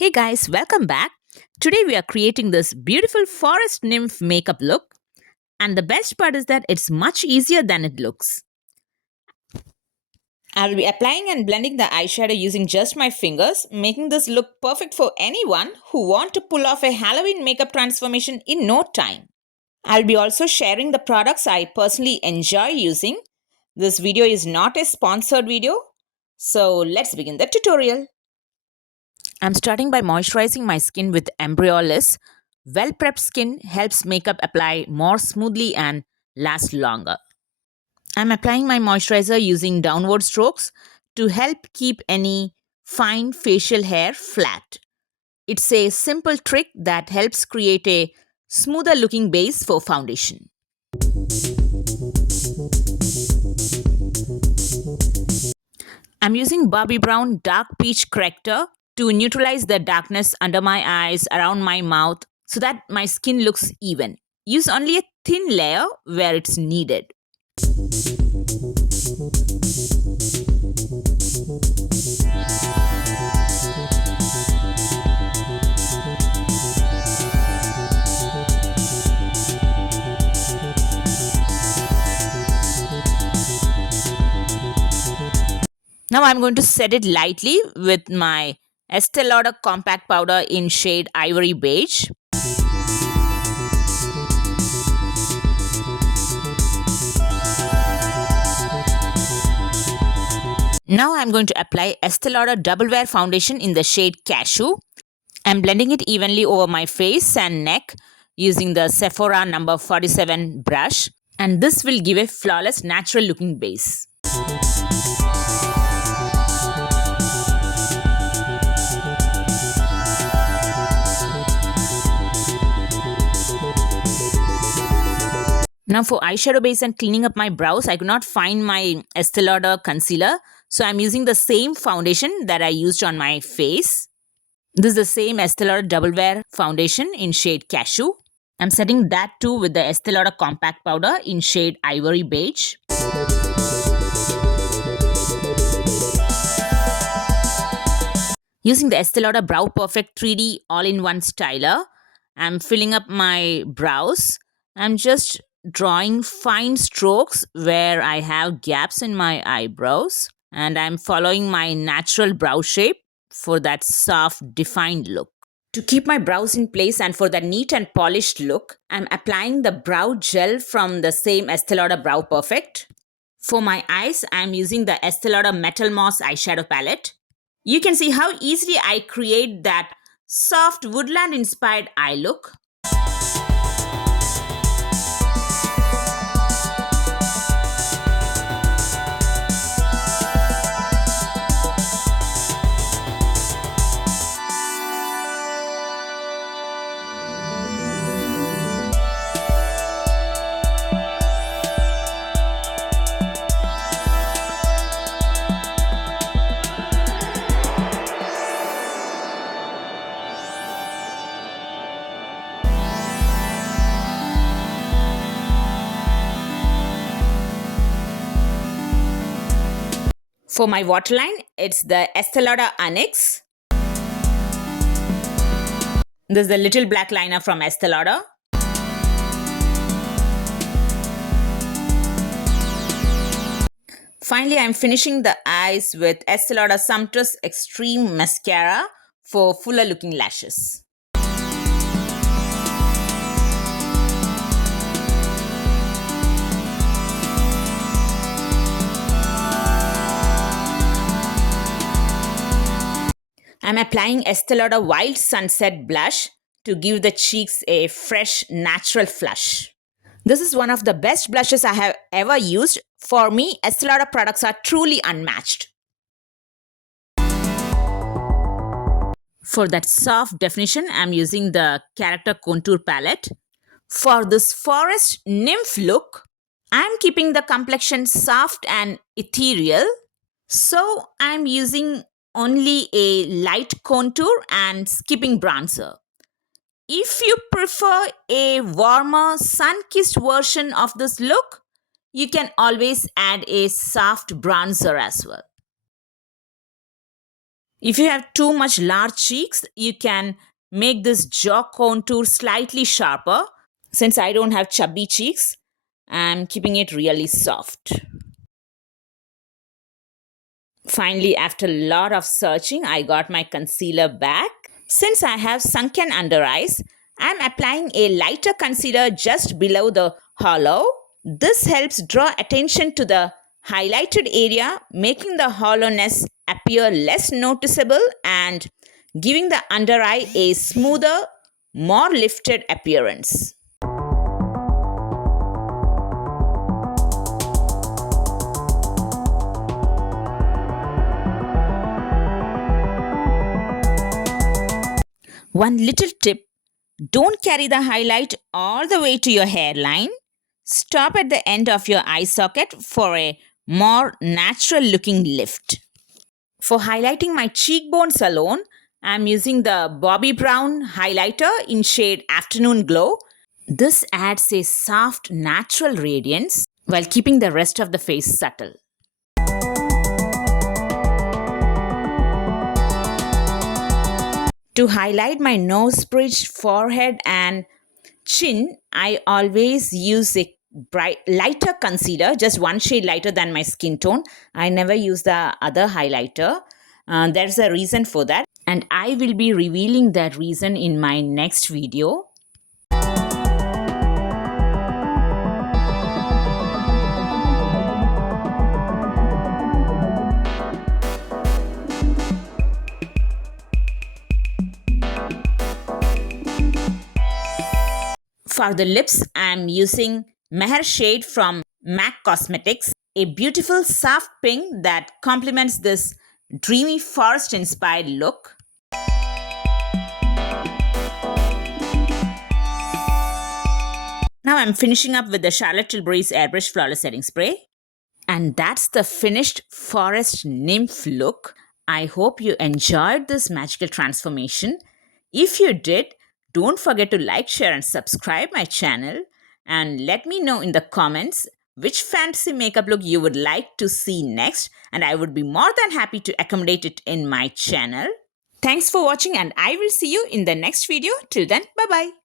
Hey guys, welcome back. Today we are creating this beautiful forest nymph makeup look, and the best part is that it's much easier than it looks. I'll be applying and blending the eyeshadow using just my fingers, making this look perfect for anyone who want to pull off a Halloween makeup transformation in no time. I'll be also sharing the products I personally enjoy using. This video is not a sponsored video, so let's begin the tutorial. I'm starting by moisturizing my skin with Embryolisse. Well prepped skin helps makeup apply more smoothly and last longer. I'm applying my moisturizer using downward strokes to help keep any fine facial hair flat. It's a simple trick that helps create a smoother looking base for foundation. I'm using Bobbi Brown Dark Peach Corrector to neutralize the darkness under my eyes, around my mouth, so that my skin looks even. Use only a thin layer where it's needed. Now I'm going to set it lightly with my Estee Lauder compact powder in shade Ivory Beige. Now I'm going to apply Estee Lauder Double Wear Foundation in the shade Cashew. I'm blending it evenly over my face and neck using the Sephora number 47 brush, and this will give a flawless natural looking base. Now for eyeshadow base and cleaning up my brows, I could not find my Estee Lauder concealer. So I'm using the same foundation that I used on my face. This is the same Estee Lauder Double Wear Foundation in shade Cashew. I'm setting that too with the Estee Lauder compact powder in shade Ivory Beige. Using the Estee Lauder Brow Perfect 3D all-in-one styler, I'm filling up my brows. I'm just drawing fine strokes where I have gaps in my eyebrows, and I'm following my natural brow shape for that soft, defined look. To keep my brows in place and for that neat and polished look, I'm applying the brow gel from the same Estee Lauder Brow Perfect. For my eyes, I'm using the Estee Lauder Metal Moss eyeshadow palette. You can see how easily I create that soft woodland-inspired eye look. For my waterline, it's the Estee Lauder Onyx. This is the little black liner from Estee Lauder. Finally, I'm finishing the eyes with Estee Lauder Sumptuous Extreme Mascara for fuller looking lashes. I'm applying Estee Lauder Wild Sunset Blush to give the cheeks a fresh, natural flush. This is one of the best blushes I have ever used. For me, Estee Lauder products are truly unmatched. For that soft definition, I'm using the Character Contour Palette. For this Forest Nymph look, I'm keeping the complexion soft and ethereal. So I'm using only a light contour and skipping bronzer. If you prefer a warmer, sun-kissed version of this look, you can always add a soft bronzer as well. If you have too much large cheeks, you can make this jaw contour slightly sharper. Since I don't have chubby cheeks, I'm keeping it really soft. Finally, after a lot of searching, I got my concealer back. Since I have sunken under eyes, I'm applying a lighter concealer just below the hollow. This helps draw attention to the highlighted area, making the hollowness appear less noticeable and giving the under eye a smoother, more lifted appearance. One little tip: don't carry the highlight all the way to your hairline. Stop at the end of your eye socket for a more natural looking lift. For highlighting my cheekbones alone, I'm using the Bobbi Brown highlighter in shade Afternoon Glow. This adds a soft, natural radiance while keeping the rest of the face subtle. To highlight my nose bridge, forehead, and chin, I always use a lighter concealer, just one shade lighter than my skin tone. I never use the other highlighter. There's a reason for that, and I will be revealing that reason in my next video. For the lips, I'm using Meher shade from MAC Cosmetics, a beautiful soft pink that complements this dreamy forest inspired look. Now I'm finishing up with the Charlotte Tilbury's Airbrush Flawless Setting Spray. And that's the finished Forest Nymph look. I hope you enjoyed this magical transformation. If you did, don't forget to like, share, and subscribe my channel. And let me know in the comments which fantasy makeup look you would like to see next. And I would be more than happy to accommodate it in my channel. Thanks for watching, and I will see you in the next video. Till then, bye-bye.